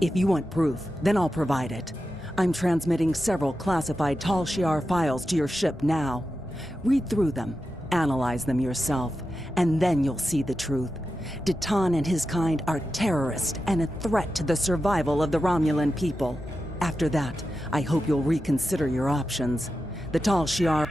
If you want proof, then I'll provide it. I'm transmitting several classified Tal Shiar files to your ship now. Read through them, analyze them yourself, and then you'll see the truth. Ditan and his kind are terrorists and a threat to the survival of the Romulan people. After that, I hope you'll reconsider your options. The Tal Shiar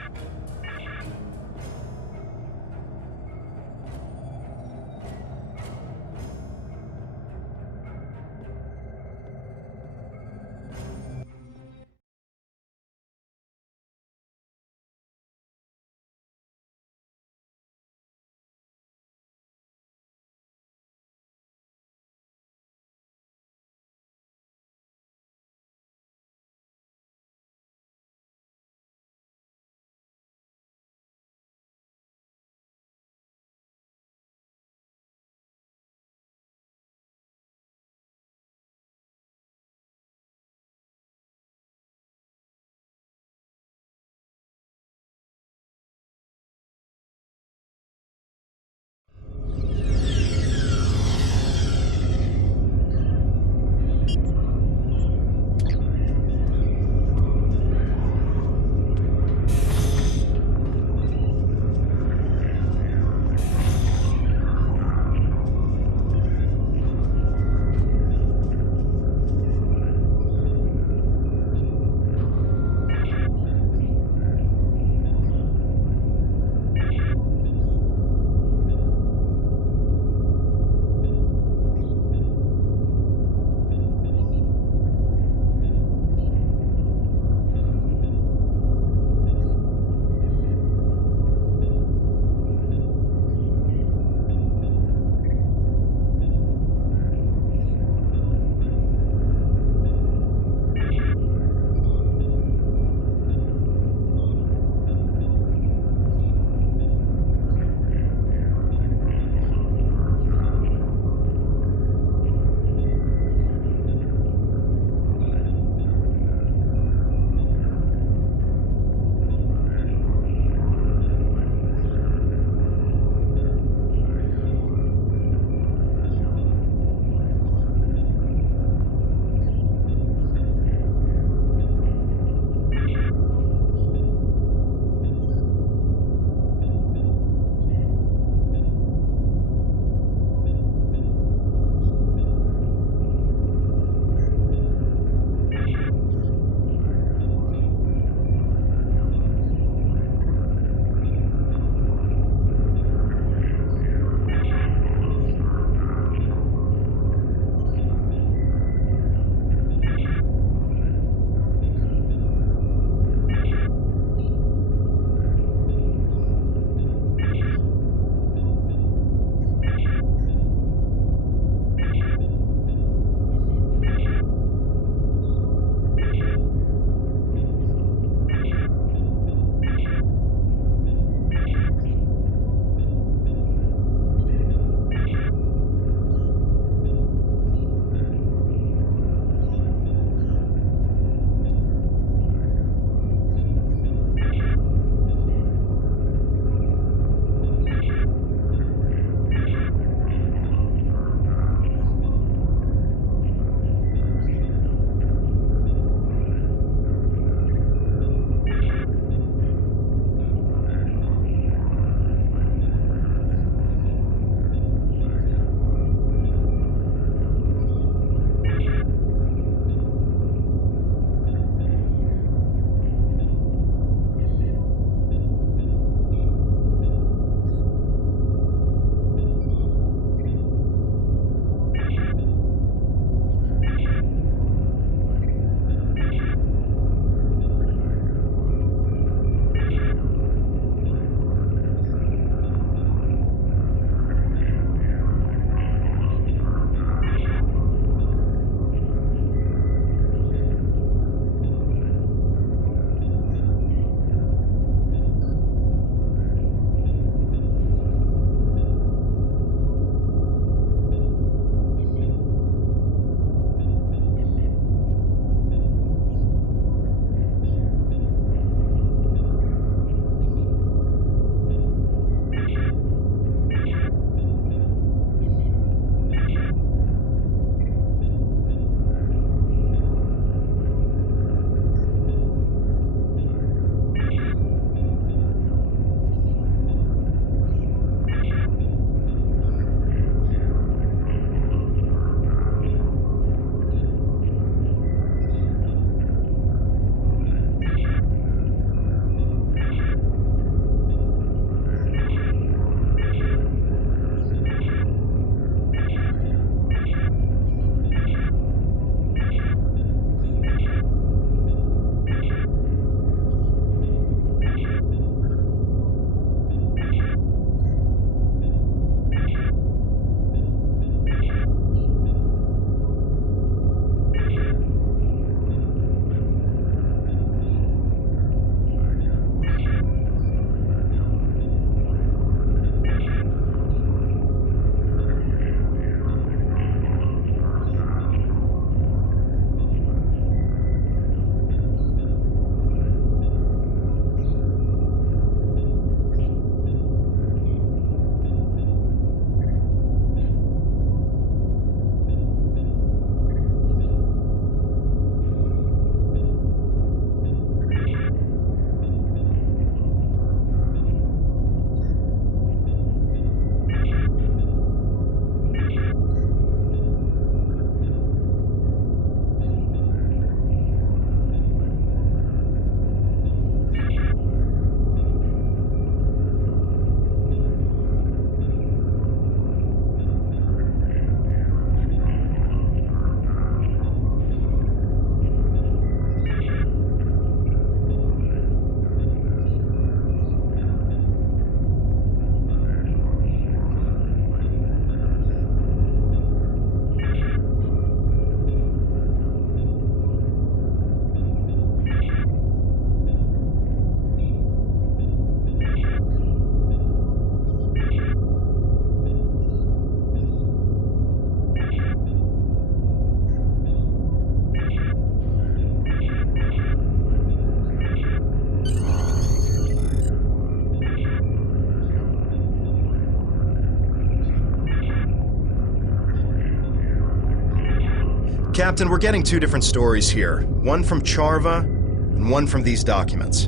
Captain, we're getting two different stories here. One from Charva, and one from these documents.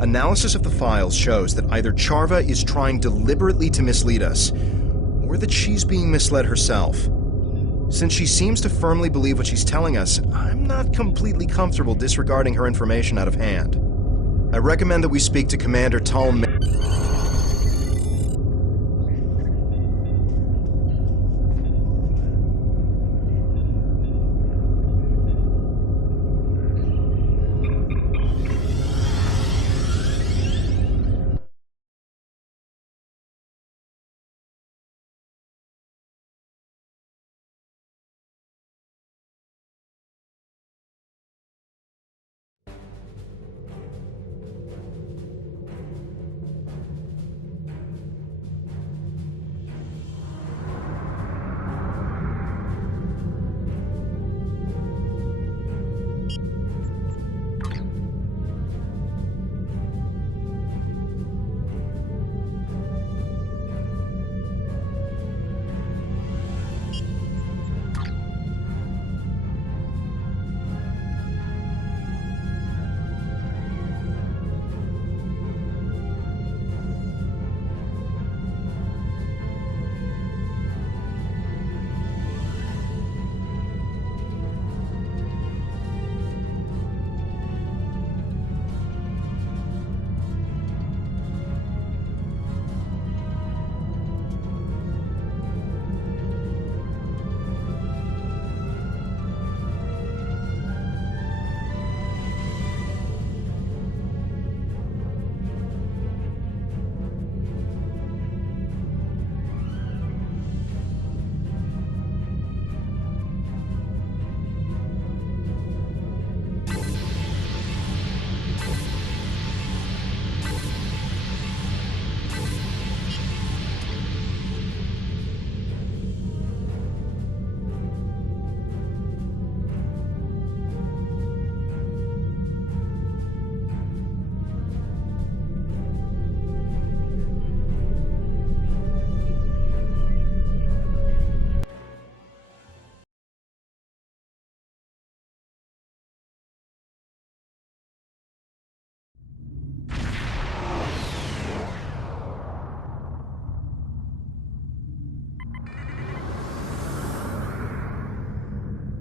Analysis of the files shows that either Charva is trying deliberately to mislead us, or that she's being misled herself. Since she seems to firmly believe what she's telling us, I'm not completely comfortable disregarding her information out of hand. I recommend that we speak to Commander Tal.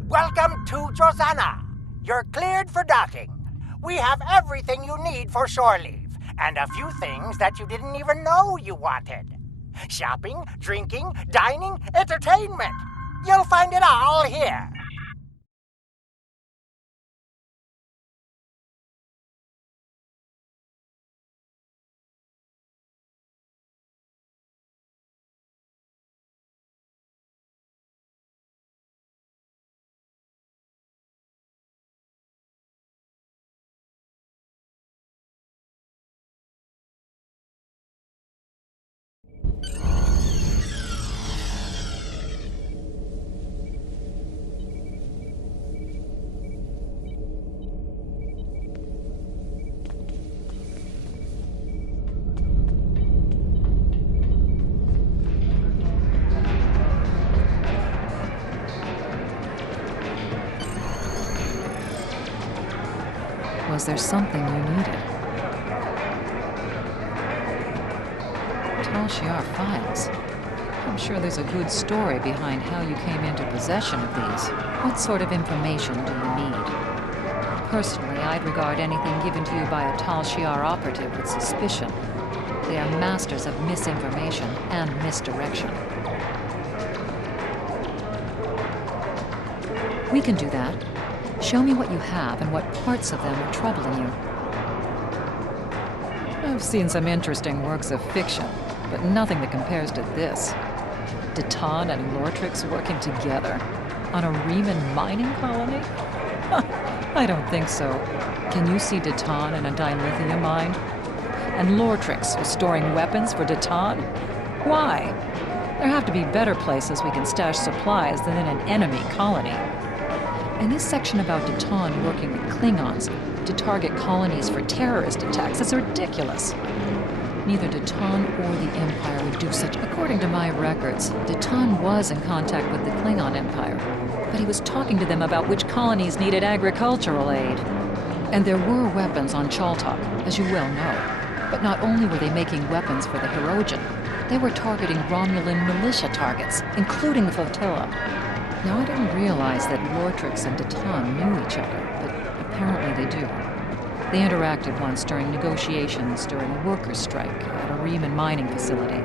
Welcome to Josana. You're cleared for docking. We have everything you need for shore leave, and a few things that you didn't even know you wanted. Shopping, drinking, dining, entertainment. You'll find it all here. Was there something you needed? Tal files. I'm sure there's a good story behind how you came into possession of these. What sort of information do you need? Personally, I'd regard anything given to you by a Tal Shiar operative with suspicion. They are masters of misinformation and misdirection. We can do that. Show me what you have and what parts of them are troubling you. I've seen some interesting works of fiction, but nothing that compares to this. Deton and Lortrix working together on a Riemann mining colony? I don't think so. Can you see Deton in a dilithium mine? And Lortrix is storing weapons for Deton? Why? There have to be better places we can stash supplies than in an enemy colony. And this section about Deton working with Klingons to target colonies for terrorist attacks is ridiculous. Neither Deton or the Empire would do such. According to my records, Deton was in contact with the Klingon Empire, but he was talking to them about which colonies needed agricultural aid. And there were weapons on Chaltok, as you well know. But not only were they making weapons for the Hirogen, they were targeting Romulan militia targets, including the flotilla. Now, I didn't realize that Lortrix and Deton knew each other, but apparently they do. They interacted once during negotiations during a workers' strike at a Riemann mining facility.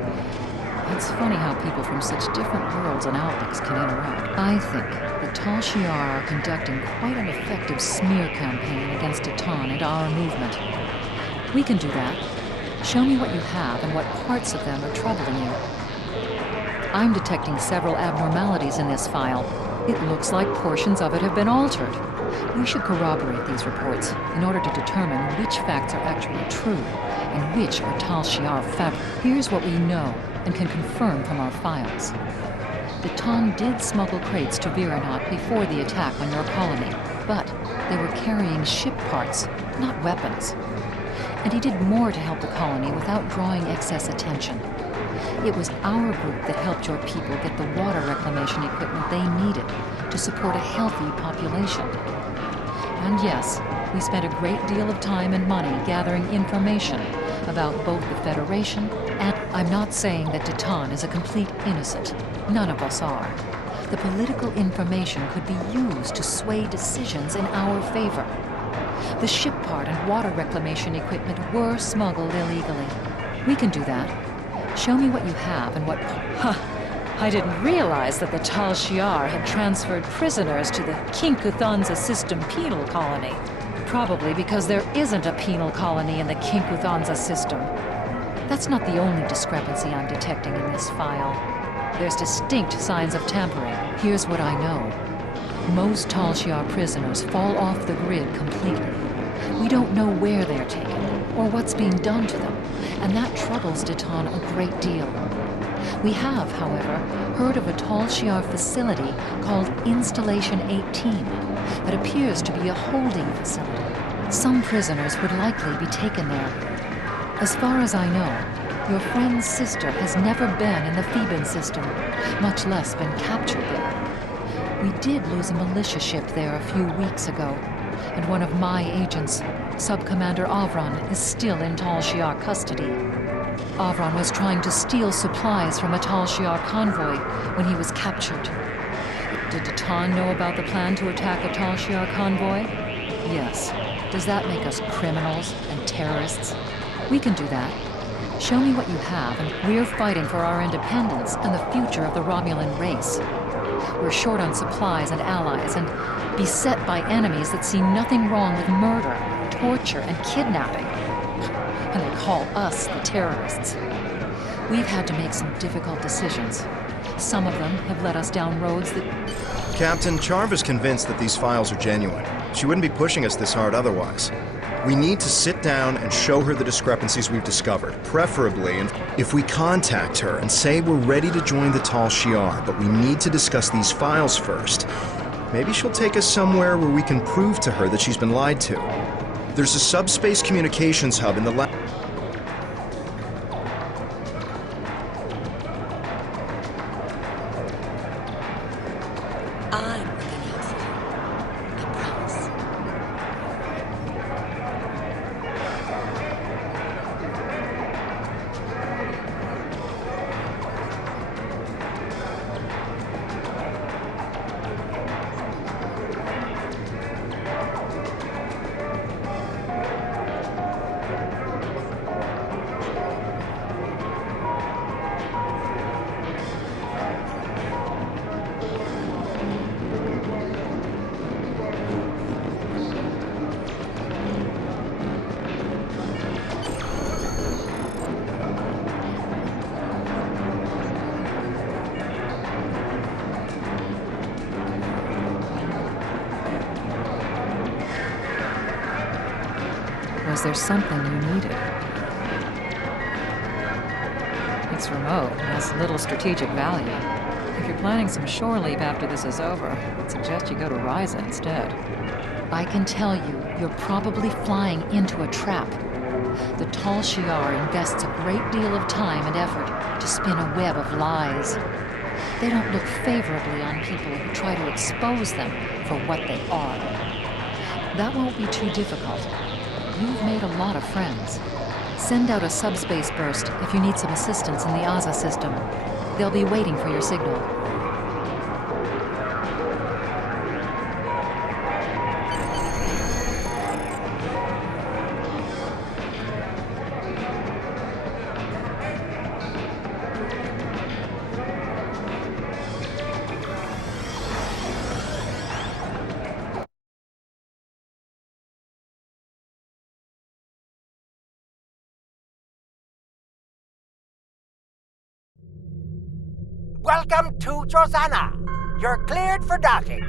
It's funny how people from such different worlds and outlooks can interact. I think the Tal Shiar are conducting quite an effective smear campaign against Deton and our movement. We can do that. Show me what you have and what parts of them are troubling you. I'm detecting several abnormalities in this file. It looks like portions of it have been altered. We should corroborate these reports in order to determine which facts are actually true and which are Tal Shiar fabric. Here's what we know and can confirm from our files. Deton did smuggle crates to Viranot before the attack on your colony, but they were carrying ship parts, not weapons. And he did more to help the colony without drawing excess attention. It was our group that helped your people get the water reclamation equipment they needed to support a healthy population. And yes, we spent a great deal of time and money gathering information about both the Federation and... I'm not saying that Deton is a complete innocent. None of us are. The political information could be used to sway decisions in our favor. The ship part and water reclamation equipment were smuggled illegally. We can do that. Show me what you have and what... I didn't realize that the Tal Shiar had transferred prisoners to the Kinkuthanza system penal colony. Probably because there isn't a penal colony in the Kinkuthanza system. That's not the only discrepancy I'm detecting in this file. There's distinct signs of tampering. Here's what I know. Most Tal Shiar prisoners fall off the grid completely. We don't know where they're taken or what's being done to them, and that troubles Deton a great deal. We have, however, heard of a Tal Shiar facility called Installation 18 that appears to be a holding facility. Some prisoners would likely be taken there. As far as I know, your friend's sister has never been in the Theban system, much less been captured there. We did lose a militia ship there a few weeks ago, and one of my agents, Sub-Commander Avron, is still in Tal Shiar custody. Avron was trying to steal supplies from a Tal Shiar convoy when he was captured. Did Deton know about the plan to attack a Tal Shiar convoy? Yes. Does that make us criminals and terrorists? We can do that. Show me what you have, and we're fighting for our independence and the future of the Romulan race. We're short on supplies and allies, and beset by enemies that see nothing wrong with murder, torture, and kidnapping. And they call us the terrorists. We've had to make some difficult decisions. Some of them have led us down roads that... Captain, Charva's convinced that these files are genuine. She wouldn't be pushing us this hard otherwise. We need to sit down and show her the discrepancies we've discovered, preferably, and if we contact her and say we're ready to join the Tal Shiar, but we need to discuss these files first, maybe she'll take us somewhere where we can prove to her that she's been lied to. There's a subspace communications hub in the lab. I'm looking out for you. I promise. Was there something you needed? It's remote and has little strategic value. If you're planning some shore leave after this is over, I'd suggest you go to Ryza instead. I can tell you, you're probably flying into a trap. The Tal Shiar invests a great deal of time and effort to spin a web of lies. They don't look favorably on people who try to expose them for what they are. That won't be too difficult. You've made a lot of friends. Send out a subspace burst if you need some assistance in the AZA system. They'll be waiting for your signal. Welcome to Josana. You're cleared for docking.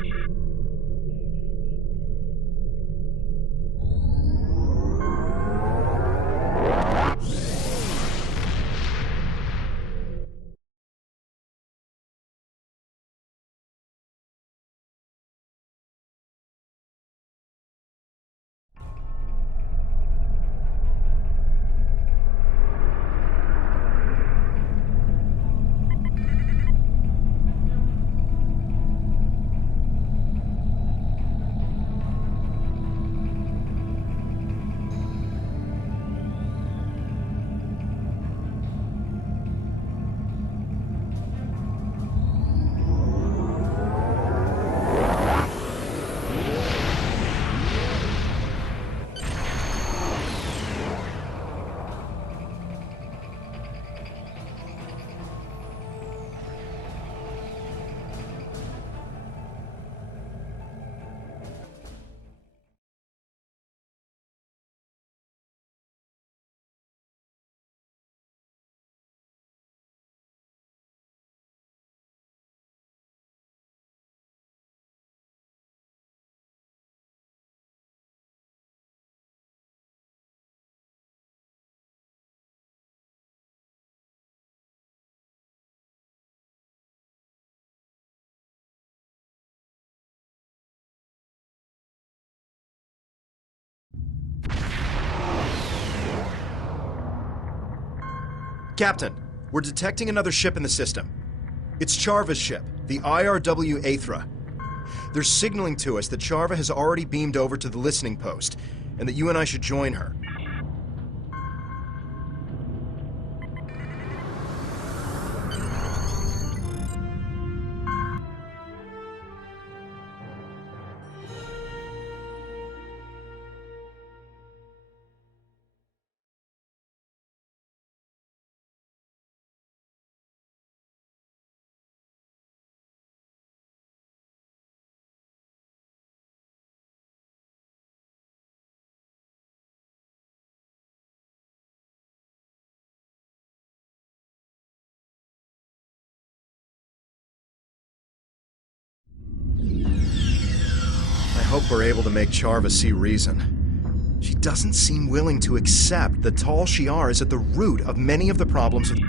Captain, we're detecting another ship in the system. It's Charva's ship, the IRW Aethra. They're signaling to us that Charva has already beamed over to the listening post, and that you and I should join her. I hope we're able to make Charva see reason. She doesn't seem willing to accept that Tal Shiar is at the root of many of the problems with...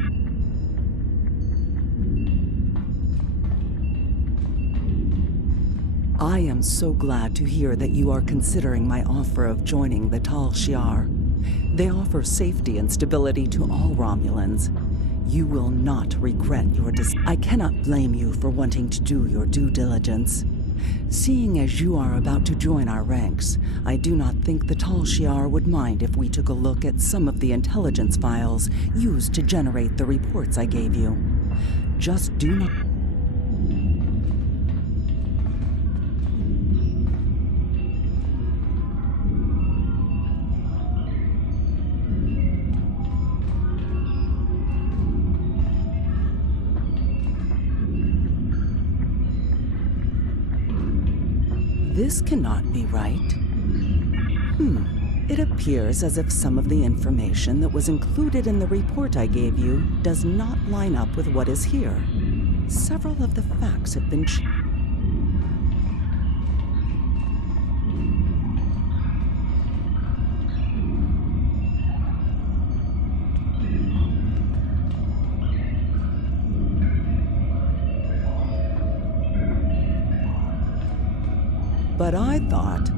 I am so glad to hear that you are considering my offer of joining the Tal Shiar. They offer safety and stability to all Romulans. You will not regret your decision. I cannot blame you for wanting to do your due diligence. Seeing as you are about to join our ranks, I do not think the Tal Shiar would mind if we took a look at some of the intelligence files used to generate the reports I gave you. Just do not... This cannot be right. It appears as if some of the information that was included in the report I gave you does not line up with what is here. Several of the facts have been changed. But I thought,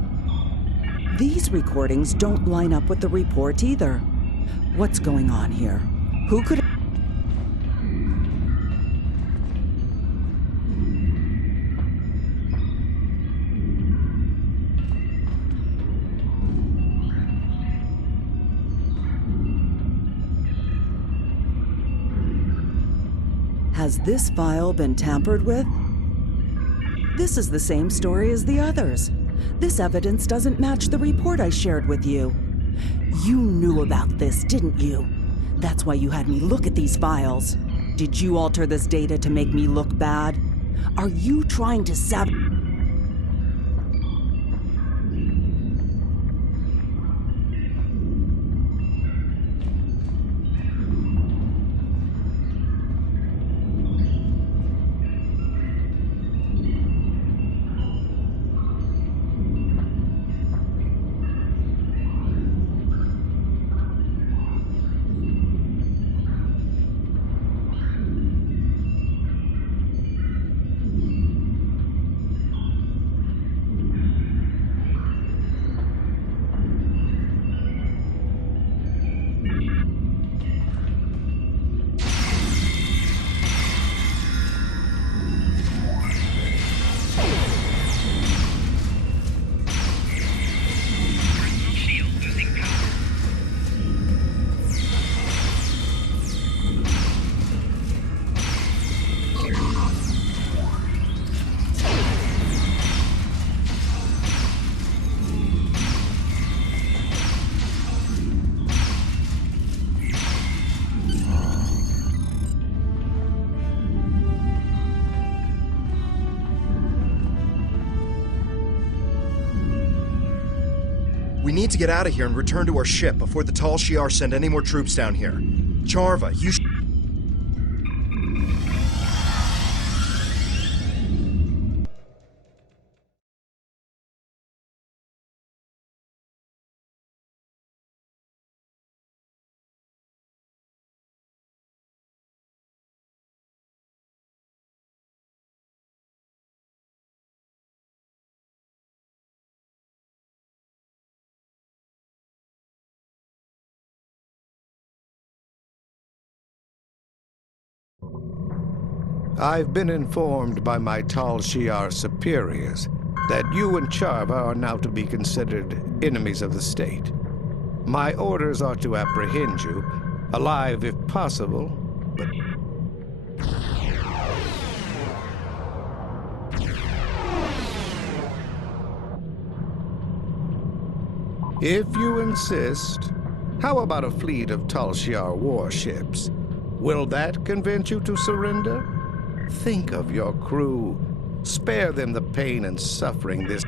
these recordings don't line up with the report either. What's going on here? Who could... Has this file been tampered with? This is the same story as the others. This evidence doesn't match the report I shared with you. You knew about this, didn't you? That's why you had me look at these files. Did you alter this data to make me look bad? Are you trying to sabotage? We need to get out of here and return to our ship before the Tal Shiar send any more troops down here. Charva, you I've been informed by my Tal Shiar superiors that you and Charva are now to be considered enemies of the state. My orders are to apprehend you, alive if possible, but... If you insist, how about a fleet of Tal Shiar warships? Will that convince you to surrender? Think of your crew. Spare them the pain and suffering this...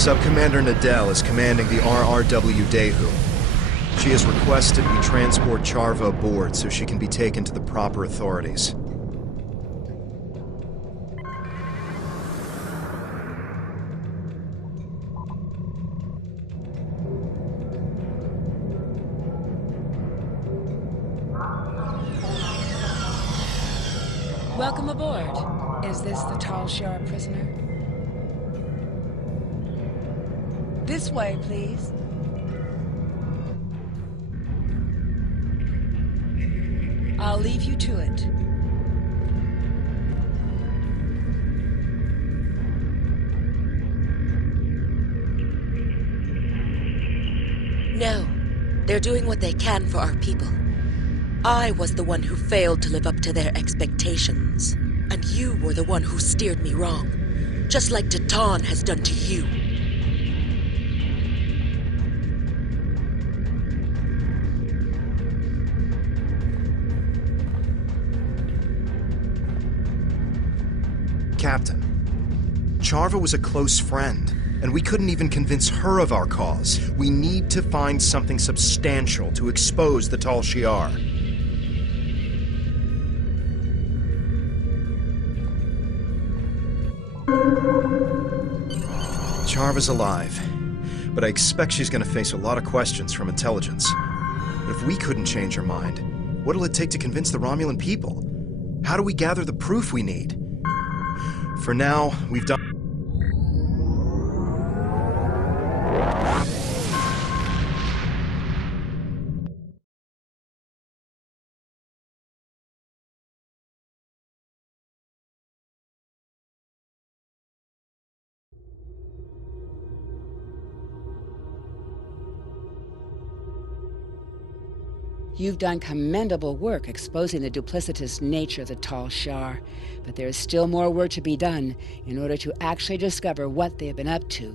Subcommander Nadell is commanding the RRW Daehu. She has requested we transport Charva aboard so she can be taken to the proper authorities. Welcome aboard. Is this the Tal Shiar prisoner? This way, please. I'll leave you to it. No. They're doing what they can for our people. I was the one who failed to live up to their expectations. And you were the one who steered me wrong. Just like Titan has done to you. Captain, Charva was a close friend, and we couldn't even convince her of our cause. We need to find something substantial to expose the Tal Shiar. Charva's alive, but I expect she's gonna face a lot of questions from intelligence. But if we couldn't change her mind, what'll it take to convince the Romulan people? How do we gather the proof we need? For now, we've done... You've done commendable work exposing the duplicitous nature of the Tal Shiar, but there is still more work to be done in order to actually discover what they have been up to.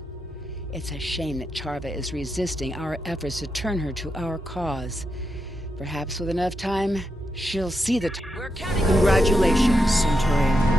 It's a shame that Charva is resisting our efforts to turn her to our cause. Perhaps with enough time, she'll see the... Congratulations, Centurion.